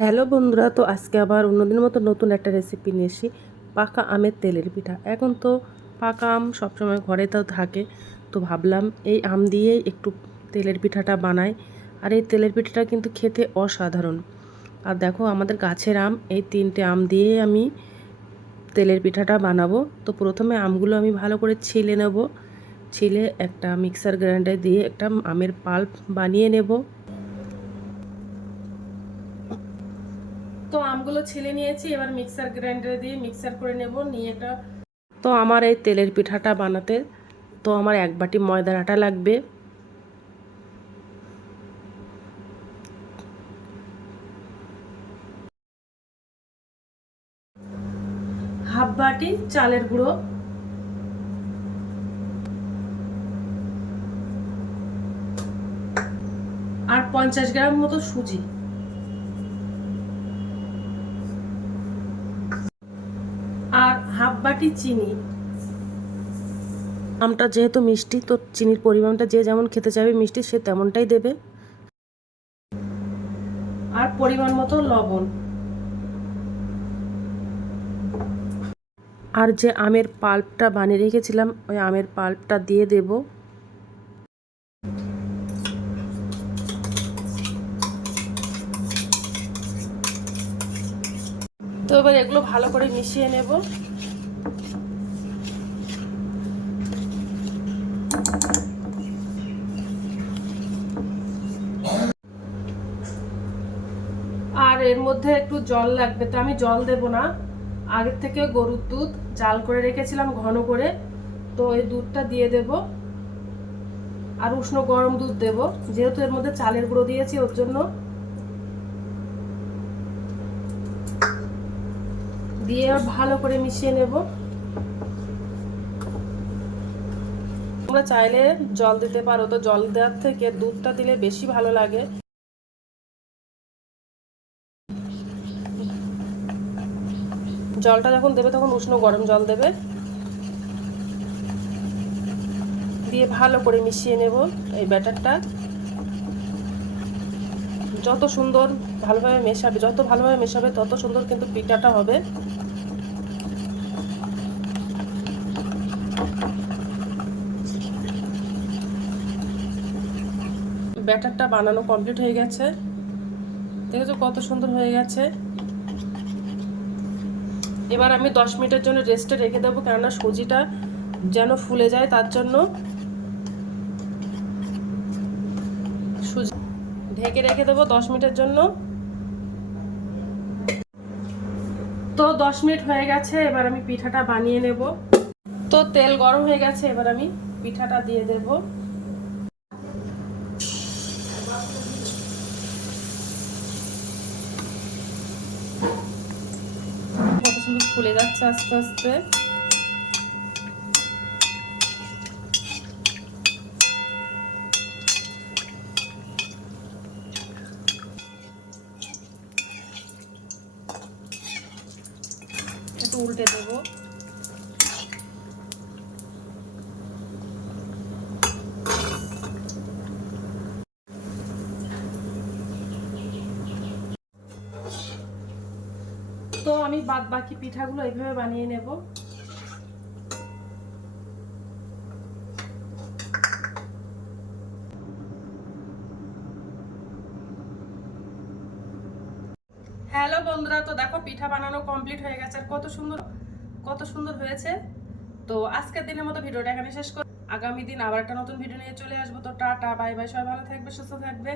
Hello বন্ধুরা, তো আজকে আবার অন্যদিনের মতো নতুন একটা রেসিপি নিয়ে এসেছি। পাকা আমের তেলের পিঠা। এখন তো পাকা আম সবসময় ঘরে তো থাকে, তো ভাবলাম এই আম দিয়েই একটু তেলের পিঠাটা বানাই। আর এই তেলের পিঠাটা কিন্তু খেতে অসাধারণ। আর দেখো আমাদের গাছের আম, এই 3টে আম দিয়ে আমি তেলের পিঠাটা বানাবো। তো প্রথমে আমগুলো আমি ভালো করে ছিলে নেব। ছিলে একটা মিক্সার গ্রাইন্ডার দিয়ে একটা আমের পাল্প বানিয়ে নেব। তো আমগুলো ছিলে নিয়েছি, এবার মিক্সার গ্রাইন্ডারে দিয়ে মিক্সার করে নেব। নিয়ে একটা তো আমার এই তেলের পিঠাটা বানাতে তো আমার 1 বাটি ময়দার আটা লাগবে, হাফ বাটি চালের গুঁড়ো, আর 50 গ্রাম মতো সুজি, আর হাফ বাটি চিনি। আমটা যেহেতু মিষ্টি, তো চিনির পরিমাণটা যে যেমন খেতে চাইবে মিষ্টি সে তেমনটাই দেবে। আর পরিমাণ মতো লবণ। আর যে আমের পাল্পটা বানিয়ে রেখেছিলাম ওই আমের পাল্পটা দিয়ে দেব। তো এবার এগুলো ভালো করে মিশিয়ে নেব। আর এর মধ্যে একটু জল লাগবে, তো আমি জল দেব না। আগের থেকে গরুর দুধ জাল করে রেখেছিলাম ঘন করে, তো এই দুধটা দিয়ে দেব। আর উষ্ণ গরম দুধ দেব, যেহেতু এর মধ্যে চালের গুঁড়ো দিয়েছি ওর জন্য। দিয়ে ভালো করে মিশিয়ে নেব। তোমরা চাইলে জল দিতে পারো, তো জল দেওয়ার থেকে দুধটা দিলে বেশি ভালো লাগে। জলটা যখন দেবে তখন উষ্ণ গরম জল দেবে। দিয়ে ভালো করে মিশিয়ে নেব এই ব্যাটারটা। যত সুন্দর ভালোভাবে মেশাবে, যত ভালোভাবে মেশাবে তত সুন্দর কিন্তু পিঠাটা হবে। ব্যাটারটা বানানো কমপ্লিট হয়ে গেছে, দেখেছো কত সুন্দর হয়ে গেছে। এবার আমি 10 মিনিটের জন্য রেস্টে রেখে দেবো, কেননা সুজিটা যেন ফুলে যায় তার জন্য। সুজি ঢেকে রেখে দেবো 10 মিনিটের জন্য। তো 10 মিনিট হয়ে গেছে, এবার আমি পিঠাটা বানিয়ে নেব। তো তেল গরম হয়ে গেছে, এবার আমি পিঠাটা দিয়ে দেব। কত সুন্দর ফুলে যাচ্ছে আস্তে আস্তে। একটু উল্টে দেব। তো আমি বাদ বাকি পিঠাগুলো এইভাবে বানিয়ে নেব। হ্যালো বন্ধুরা, তো দেখো পিঠা বানানো কমপ্লিট হয়ে গেছে। আর কত সুন্দর হয়েছে। তো আজকের দিনের মতো ভিডিওটা এখানে শেষ করি। আগামী দিন আবার একটা নতুন ভিডিও নিয়ে চলে আসবো। তো টাটা, বাই বাই, সবাই ভালো থাকবে, সুস্থ থাকবে।